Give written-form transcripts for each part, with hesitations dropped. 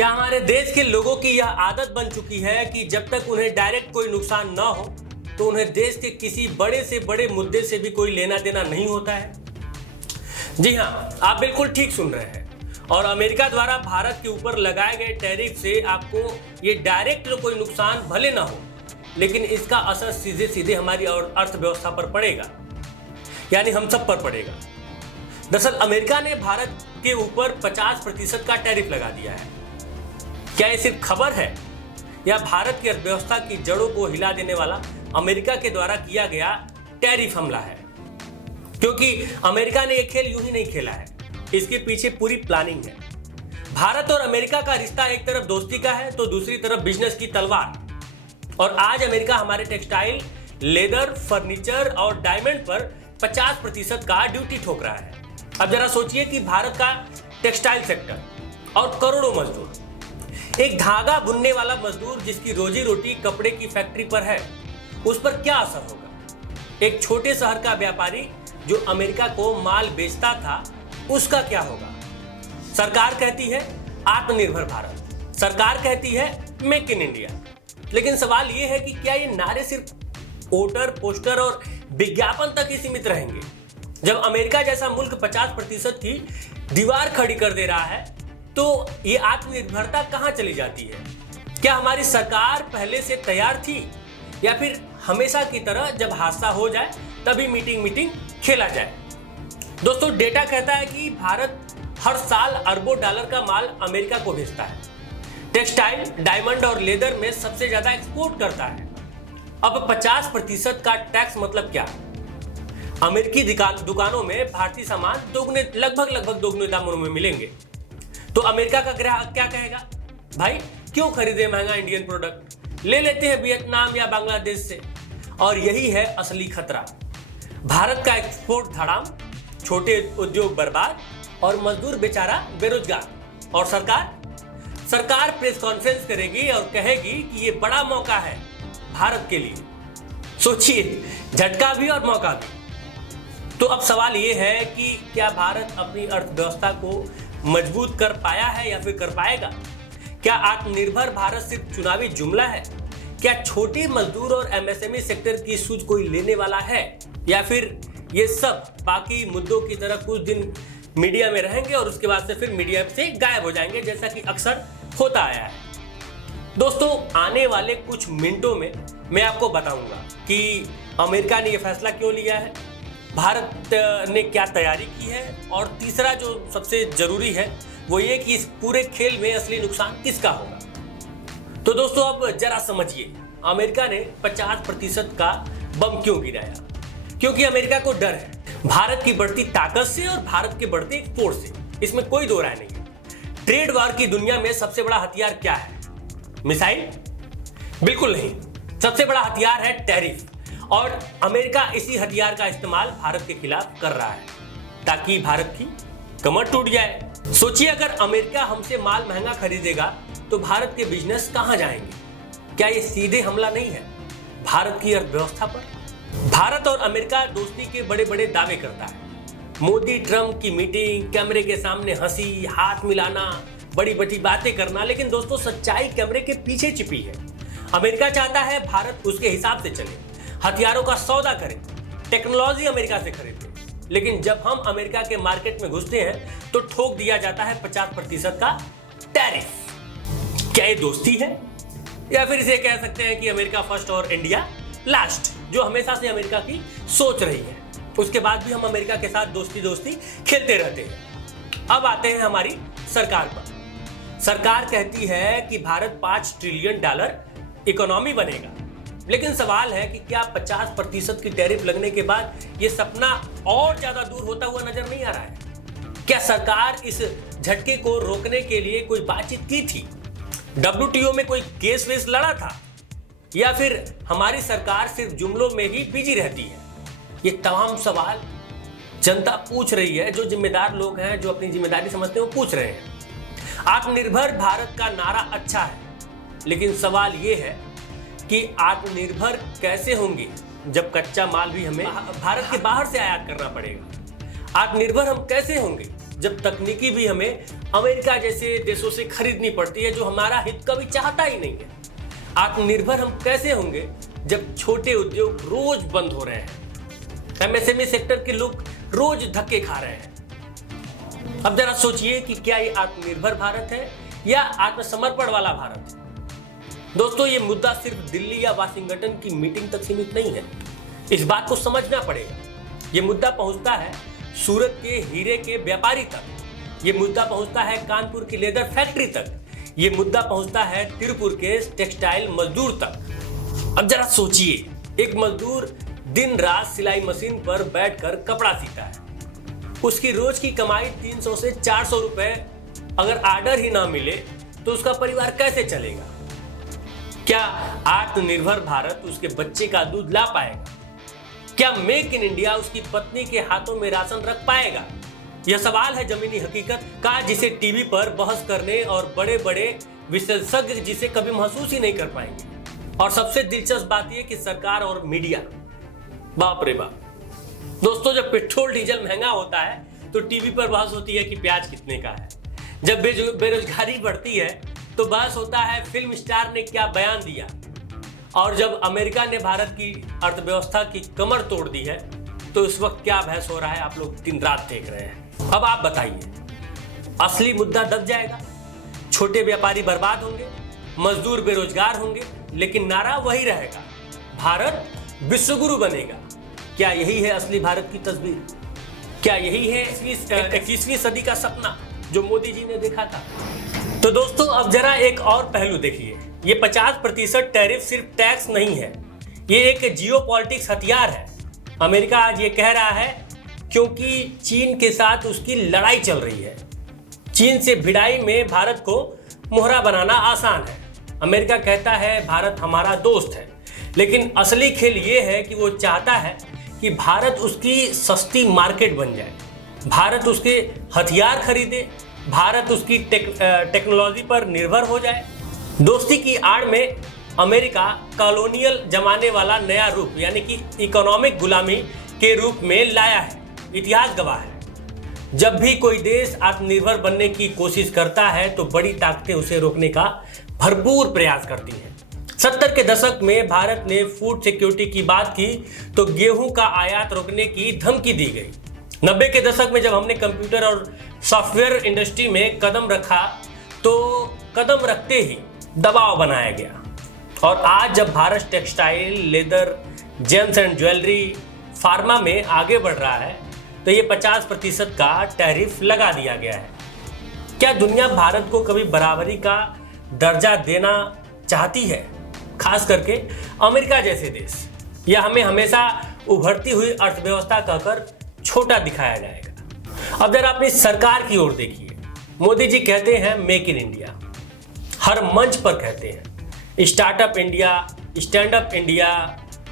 क्या हमारे देश के लोगों की यह आदत बन चुकी है कि जब तक उन्हें डायरेक्ट कोई नुकसान ना हो तो उन्हें देश के किसी बड़े से बड़े मुद्दे से भी कोई लेना देना नहीं होता है? जी हाँ, आप बिल्कुल ठीक सुन रहे हैं। और अमेरिका द्वारा भारत के ऊपर लगाए गए टैरिफ से आपको ये डायरेक्ट कोई नुकसान भले ना हो, लेकिन इसका असर सीधे सीधे हमारी और अर्थव्यवस्था पर पड़ेगा, यानी हम सब पर पड़ेगा। दरअसल अमेरिका ने भारत के ऊपर 50% का टैरिफ लगा दिया है। क्या ये सिर्फ खबर है या भारत की अर्थव्यवस्था की जड़ों को हिला देने वाला अमेरिका के द्वारा किया गया टैरिफ हमला है? क्योंकि अमेरिका ने यह खेल यूं ही नहीं खेला है, इसके पीछे पूरी प्लानिंग है। भारत और अमेरिका का रिश्ता एक तरफ दोस्ती का है तो दूसरी तरफ बिजनेस की तलवार। और आज अमेरिका हमारे टेक्सटाइल, लेदर, फर्नीचर और डायमंड पर 50% का ड्यूटी ठोक रहा है। अब जरा सोचिए कि भारत का टेक्सटाइल सेक्टर और करोड़ों मजदूर, एक धागा बुनने वाला मजदूर जिसकी रोजी रोटी कपड़े की फैक्ट्री पर है, उस पर क्या असर होगा? एक छोटे शहर का व्यापारी जो अमेरिका को माल बेचता था, उसका क्या होगा? सरकार कहती है आत्मनिर्भर भारत, सरकार कहती है मेक इन इंडिया, लेकिन सवाल यह है कि क्या ये नारे सिर्फ वोटर, पोस्टर और विज्ञापन तक ही सीमित रहेंगे? जब अमेरिका जैसा मुल्क 50% की दीवार खड़ी कर दे रहा है तो ये आत्मनिर्भरता कहां चली जाती है? क्या हमारी सरकार पहले से तैयार थी या फिर हमेशा की तरह जब हादसा हो जाए तभी मीटिंग खेला जाए? दोस्तों, डेटा कहता है कि भारत हर साल अरबों डॉलर का माल अमेरिका को भेजता है। टेक्सटाइल, डायमंड और लेदर में सबसे ज्यादा एक्सपोर्ट करता है। अब 50% का टैक्स मतलब क्या? अमेरिकी दुकानों में भारतीय सामान लगभग दोगुने दामों में मिलेंगे। तो अमेरिका का ग्राहक क्या कहेगा? भाई क्यों खरीदे महंगा इंडियन प्रोडक्ट, ले लेते हैं वियतनाम या बांग्लादेश से। और यही है असली खतरा। भारत का एक्सपोर्ट धड़ाम, छोटे उद्योग बर्बाद और मजदूर बेचारा बेरोजगार। और सरकार प्रेस कॉन्फ्रेंस करेगी और कहेगी कि ये बड़ा मौका है भारत के लिए। सोचिए, झटका भी और मौका भी। तो अब सवाल ये है कि क्या भारत अपनी अर्थव्यवस्था को मजबूत कर पाया है या फिर कर पाएगा? क्या आत्मनिर्भर भारत सिर्फ चुनावी जुमला है? क्या छोटे मजदूर और एमएसएमई सेक्टर की सूझ कोई लेने वाला है, या फिर ये सब बाकी मुद्दों की तरह कुछ दिन मीडिया में रहेंगे और उसके बाद से फिर मीडिया से गायब हो जाएंगे, जैसा कि अक्सर होता आया है? दोस्तों, आने वाले कुछ मिनटों में मैं आपको बताऊंगा कि अमेरिका ने यह फैसला क्यों लिया है, भारत ने क्या तैयारी की है, और तीसरा जो सबसे जरूरी है वो ये कि इस पूरे खेल में असली नुकसान किसका होगा। तो दोस्तों, अब जरा समझिए, अमेरिका ने 50% का बम क्यों गिराया? क्योंकि अमेरिका को डर है भारत की बढ़ती ताकत से और भारत के बढ़ते एक्सपोर्ट से, इसमें कोई दो राय नहीं है। ट्रेड वार की दुनिया में सबसे बड़ा हथियार क्या है? मिसाइल? बिल्कुल नहीं। सबसे बड़ा हथियार है टैरिफ। और अमेरिका इसी हथियार का इस्तेमाल भारत के खिलाफ कर रहा है ताकि भारत की कमर टूट जाए। सोचिए, अगर अमेरिका हमसे माल महंगा खरीदेगा तो भारत के बिजनेस कहां जाएंगे? क्या ये सीधे हमला नहीं है भारत की अर्थव्यवस्था पर? भारत और अमेरिका दोस्ती के बड़े बड़े दावे करता है। मोदी ट्रंप की मीटिंग, कैमरे के सामने हंसी, हाथ मिलाना, बड़ी बड़ी बातें करना, लेकिन दोस्तों सच्चाई कैमरे के पीछे छिपी है। अमेरिका चाहता है भारत उसके हिसाब से चले, हथियारों का सौदा करें, टेक्नोलॉजी अमेरिका से खरीदे, लेकिन जब हम अमेरिका के मार्केट में घुसते हैं तो ठोक दिया जाता है 50% का टैरिफ। क्या ये दोस्ती है, या फिर इसे कह सकते हैं कि अमेरिका फर्स्ट और इंडिया लास्ट, जो हमेशा से अमेरिका की सोच रही है। उसके बाद भी हम अमेरिका के साथ दोस्ती खेलते रहते हैं। अब आते हैं हमारी सरकार पर। सरकार कहती है कि भारत $5 ट्रिलियन इकोनॉमी बनेगा, लेकिन सवाल है कि क्या 50% की टैरिफ लगने के बाद यह सपना और ज्यादा दूर होता हुआ नजर नहीं आ रहा है? क्या सरकार इस झटके को रोकने के लिए कोई बातचीत की थी? WTO में कोई केस वेस लड़ा था, या फिर हमारी सरकार सिर्फ जुमलों में ही बिजी रहती है? ये तमाम सवाल जनता पूछ रही है। जो जिम्मेदार लोग हैं, जो अपनी जिम्मेदारी समझते हैं, वो पूछ रहे हैं। आत्मनिर्भर भारत का नारा अच्छा है, लेकिन सवाल ये है कि आत्मनिर्भर कैसे होंगे जब कच्चा माल भी हमें भारत के बाहर से आयात करना पड़ेगा? आत्मनिर्भर हम कैसे होंगे जब तकनीकी भी हमें अमेरिका जैसे देशों से खरीदनी पड़ती है जो हमारा हित कभी चाहता ही नहीं है। आत्मनिर्भर हम कैसे होंगे जब छोटे उद्योग रोज बंद हो रहे हैं, एमएसएमई सेक्टर के लोग रोज धक्के खा रहे हैं। अब जरा सोचिए कि क्या ये आत्मनिर्भर भारत है या आत्मसमर्पण वाला भारत है। दोस्तों, ये मुद्दा सिर्फ दिल्ली या वाशिंगटन की मीटिंग तक सीमित नहीं है, इस बात को समझना पड़ेगा। ये मुद्दा पहुंचता है सूरत के हीरे के व्यापारी तक, ये मुद्दा पहुंचता है कानपुर की लेदर फैक्ट्री तक, ये मुद्दा पहुंचता है तिरुपुर के टेक्सटाइल मजदूर तक। अब जरा सोचिए, एक मजदूर दिन रात सिलाई मशीन पर बैठकर कपड़ा सीता है, उसकी रोज की कमाई 300 से 400 रुपए, अगर आर्डर ही ना मिले तो उसका परिवार कैसे चलेगा? क्या आत्मनिर्भर भारत उसके बच्चे का दूध ला पाएगा? क्या मेक इन इंडिया उसकी पत्नी के हाथों में राशन रख पाएगा? यह सवाल है जमीनी हकीकत का, जिसे टीवी पर बहस करने और बड़े बड़े विशेषज्ञ जिसे कभी महसूस ही नहीं कर पाएंगे। और सबसे दिलचस्प बात यह कि सरकार और मीडिया, बाप रे बाप दोस्तों, जब पेट्रोल डीजल महंगा होता है तो टीवी पर बहस होती है कि प्याज कितने का है। जब बेरोजगारी बढ़ती है तो बहस होता है फिल्म स्टार ने क्या बयान दिया। और जब अमेरिका ने भारत की अर्थव्यवस्था की कमर तोड़ दी है तो इस वक्त क्या बहस हो रहा है, आप लोग दिन रात देख रहे हैं। अब आप बताइए, असली मुद्दा दब जाएगा, छोटे व्यापारी बर्बाद होंगे, मजदूर बेरोजगार होंगे, लेकिन नारा वही रहेगा, भारत विश्वगुरु बनेगा। क्या यही है असली भारत की तस्वीर? क्या यही है 21वीं सदी का सपना जो मोदी जी ने देखा था? तो दोस्तों, अब जरा एक और पहलू देखिए, ये 50% टैरिफ सिर्फ टैक्स नहीं है, ये एक जियोपॉलिटिक्स हथियार है। अमेरिका आज ये कह रहा है क्योंकि चीन के साथ उसकी लड़ाई चल रही है। चीन से भिड़ाई में भारत को मोहरा बनाना आसान है। अमेरिका कहता है भारत हमारा दोस्त है, लेकिन असली खेल ये है कि वो चाहता है कि भारत उसकी सस्ती मार्केट बन जाए, भारत उसके हथियार खरीदे, भारत उसकी टेक्नोलॉजी पर निर्भर हो जाए। दोस्ती की आड़ में अमेरिका कॉलोनियल जमाने वाला नया रूप यानी कि इकोनॉमिक गुलामी के रूप में लाया है। इतिहास गवाह है, जब भी कोई देश आत्मनिर्भर बनने की कोशिश करता है तो बड़ी ताकतें उसे रोकने का भरपूर प्रयास करती हैं। 70 के दशक में भारत ने फूड सिक्योरिटी की बात की तो गेहूं का आयात रोकने की धमकी दी गई। 90 के दशक में जब हमने कंप्यूटर और सॉफ्टवेयर इंडस्ट्री में कदम रखा तो कदम रखते ही दबाव बनाया गया। और आज जब Bharat textile, leather, James and jewellery, pharma में आगे बढ़ रहा है तो ये 50% का टैरिफ लगा दिया गया है। क्या दुनिया भारत को कभी बराबरी का दर्जा देना चाहती है? खास करके अमेरिका जैसे देश, या हमें हमेशा उभरती हुई अर्थव्यवस्था कहकर छोटा दिखाया जाएगा? अब जरा अपनी सरकार की ओर देखिए, मोदी जी कहते हैं मेक इन इंडिया, हर मंच पर कहते हैं startup India, stand up India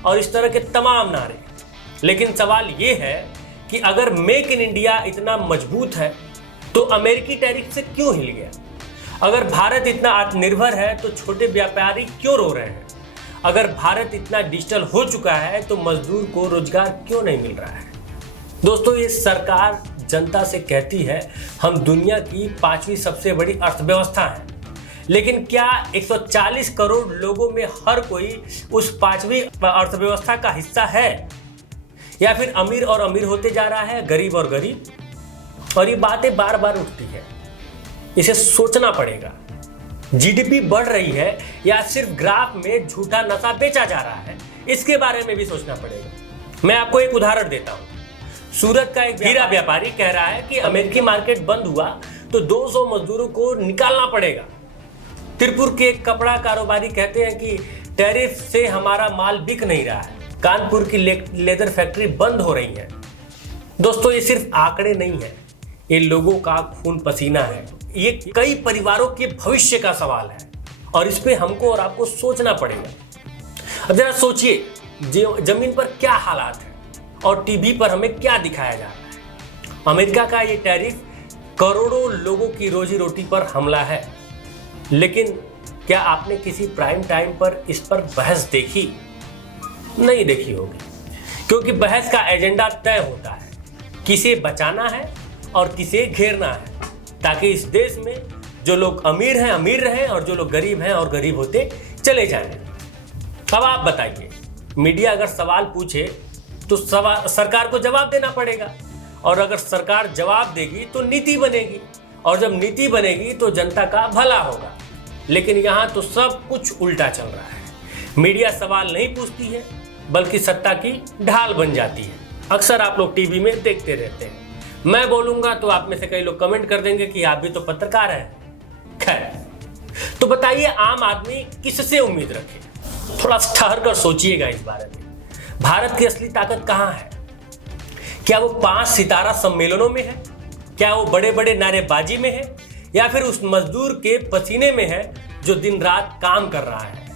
और इस तरह के तमाम नारे। लेकिन सवाल ये है कि अगर मेक इन इंडिया इतना मजबूत है तो अमेरिकी टैरिफ से क्यों हिल गया? अगर भारत इतना आत्मनिर्भर है तो छोटे व्यापारी क्यों रो रहे हैं? अगर भारत इतना डिजिटल हो चुका है तो मजदूर को रोजगार क्यों नहीं मिल रहा है? दोस्तों, ये सरकार जनता से कहती है हम दुनिया की 5वीं सबसे बड़ी अर्थव्यवस्था है, लेकिन क्या 140 करोड़ लोगों में हर कोई उस 5वीं अर्थव्यवस्था का हिस्सा है? या फिर अमीर और अमीर होते जा रहा है, गरीब और गरीब? और ये बातें बार बार उठती है, इसे सोचना पड़ेगा। जीडीपी बढ़ रही है या सिर्फ ग्राफ में झूठा नशा बेचा जा रहा है, इसके बारे में भी सोचना पड़ेगा। मैं आपको एक उदाहरण देता हूँ। सूरत का एक हीरा व्यापारी कह रहा है कि अमेरिकी मार्केट बंद हुआ तो 200 मजदूरों को निकालना पड़ेगा। तिरुपुर के एक कपड़ा कारोबारी कहते हैं कि टैरिफ से हमारा माल बिक नहीं रहा है, कानपुर की लेदर फैक्ट्री बंद हो रही है। दोस्तों, ये सिर्फ आंकड़े नहीं है, ये लोगों का खून पसीना है, ये कई परिवारों के भविष्य का सवाल है और इस पे हमको और आपको सोचना पड़ेगा। अब जरा सोचिए, जमीन पर क्या हालात है और टीवी पर हमें क्या दिखाया जा रहा है। अमेरिका का ये टैरिफ करोड़ों लोगों की रोजी रोटी पर हमला है, लेकिन क्या आपने किसी प्राइम टाइम पर इस पर बहस देखी? नहीं देखी होगी, क्योंकि बहस का एजेंडा तय होता है, किसे बचाना है और किसे घेरना है, ताकि इस देश में जो लोग अमीर हैं अमीर रहें और जो लोग गरीब हैं और गरीब होते चले जाएं। अब आप बताइए, मीडिया अगर सवाल पूछे तो सरकार को जवाब देना पड़ेगा, और अगर सरकार जवाब देगी तो नीति बनेगी, और जब नीति बनेगी तो जनता का भला होगा। लेकिन यहाँ तो सब कुछ उल्टा चल रहा है। मीडिया सवाल नहीं पूछती है बल्कि सत्ता की ढाल बन जाती है। अक्सर आप लोग टीवी में देखते रहते हैं, मैं बोलूंगा तो आप में से कई लोग कमेंट कर देंगे कि आप भी तो पत्रकार हैं। खैर, तो बताइए आम आदमी किससे उम्मीद रखे? थोड़ा ठहर कर सोचिएगा इस बारे में। भारत की असली ताकत कहाँ है? क्या वो 5 सितारा सम्मेलनों में है? क्या वो बड़े बड़े नारेबाजी में है? या फिर उस मजदूर के पसीने में है जो दिन रात काम कर रहा है?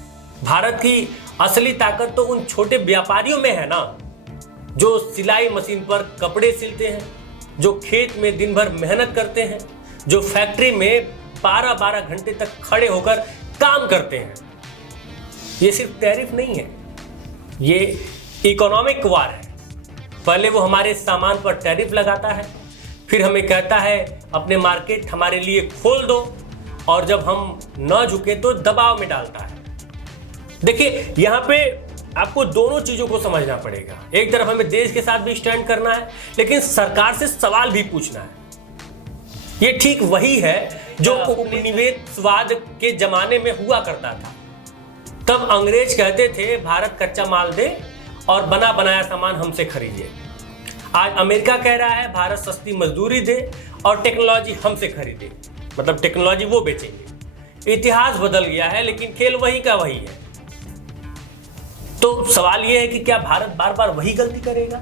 भारत की असली ताकत तो उन छोटे व्यापारियों में है ना, जो सिलाई मशीन पर कपड़े सिलते हैं, जो खेत में दिन भर मेहनत करते हैं, जो फैक्ट्री में 12-12 घंटे तक खड़े होकर काम करते हैं। ये सिर्फ टैरिफ नहीं है, ये इकोनॉमिक वार है। पहले वो हमारे सामान पर टैरिफ लगाता है, फिर हमें कहता है अपने मार्केट हमारे लिए खोल दो, और जब हम न झुके तो दबाव में डालता है। देखिए, यहाँ पे आपको दोनों चीजों को समझना पड़ेगा। एक तरफ हमें देश के साथ भी स्टैंड करना है, लेकिन सरकार से सवाल भी पूछना है। ये ठीक वही है जो उपनिवेशवाद के जमाने में हुआ करता था। तब अंग्रेज कहते थे भारत कच्चा माल दे और बना बनाया सामान हमसे खरीदे। आज अमेरिका कह रहा है भारत सस्ती मजदूरी दे और टेक्नोलॉजी हमसे खरीदे, मतलब टेक्नोलॉजी वो बेचेंगे। इतिहास बदल गया है लेकिन खेल वही का वही है। तो सवाल यह है कि क्या भारत बार बार वही गलती करेगा?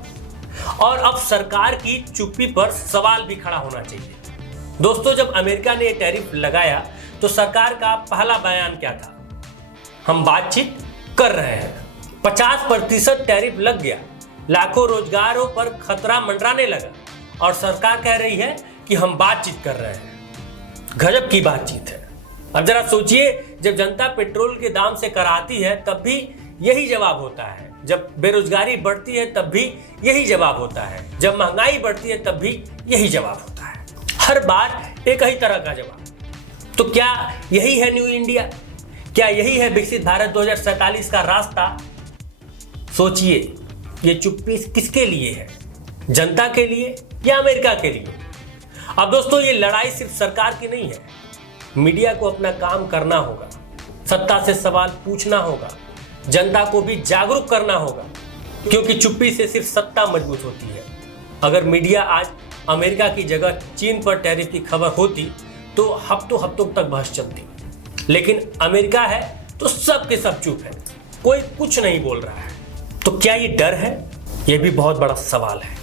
और अब सरकार की चुप्पी पर सवाल भी खड़ा होना चाहिए। दोस्तों, जब अमेरिका ने टैरिफ लगाया तो सरकार का पहला बयान क्या था? हम बातचीत कर रहे हैं। 50% टैरिफ लग गया, लाखों रोजगारों पर खतरा मंडराने लगा, और सरकार कह रही है कि हम बातचीत कर रहे हैं। गजब की बातचीत है। अब जरा सोचिए, जब जनता पेट्रोल के दाम से कराती है तब भी यही जवाब होता है, जब बेरोजगारी बढ़ती है तब भी यही जवाब होता है, जब महंगाई बढ़ती है तब भी यही जवाब होता है। हर बार एक ही तरह का जवाब। तो क्या यही है न्यू इंडिया? क्या यही है विकसित भारत 2047 का रास्ता? सोचिए, ये चुप्पी किसके लिए है? जनता के लिए या अमेरिका के लिए? अब दोस्तों, ये लड़ाई सिर्फ सरकार की नहीं है। मीडिया को अपना काम करना होगा, सत्ता से सवाल पूछना होगा, जनता को भी जागरूक करना होगा, क्योंकि चुप्पी से सिर्फ सत्ता मजबूत होती है। अगर मीडिया आज अमेरिका की जगह चीन पर टैरिफ की खबर होती तो हफ्तों तक बहस चलती, लेकिन अमेरिका है तो सब के सब चुप है, कोई कुछ नहीं बोल रहा है। तो क्या ये डर है? ये भी बहुत बड़ा सवाल है।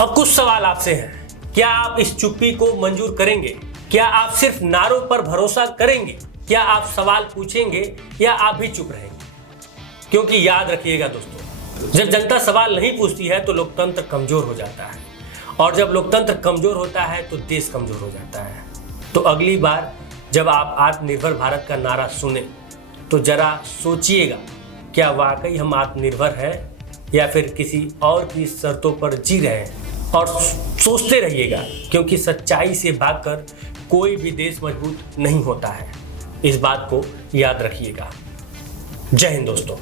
अब कुछ सवाल आपसे हैं, क्या आप इस चुप्पी को मंजूर करेंगे? क्या आप सिर्फ नारों पर भरोसा करेंगे? क्या आप सवाल पूछेंगे या आप भी चुप रहेंगे? क्योंकि याद रखिएगा दोस्तों, जब जनता सवाल नहीं पूछती है तो लोकतंत्र कमजोर हो जाता है, और जब लोकतंत्र कमजोर होता है तो देश कमजोर हो जाता है। तो अगली बार जब आप आत्मनिर्भर भारत का नारा सुने तो जरा सोचिएगा, क्या वाकई हम आत्मनिर्भर हैं या फिर किसी और की शर्तों पर जी रहे हैं? और सोचते रहिएगा, क्योंकि सच्चाई से भागकर कोई भी देश मजबूत नहीं होता है। इस बात को याद रखिएगा। जय हिंद दोस्तों।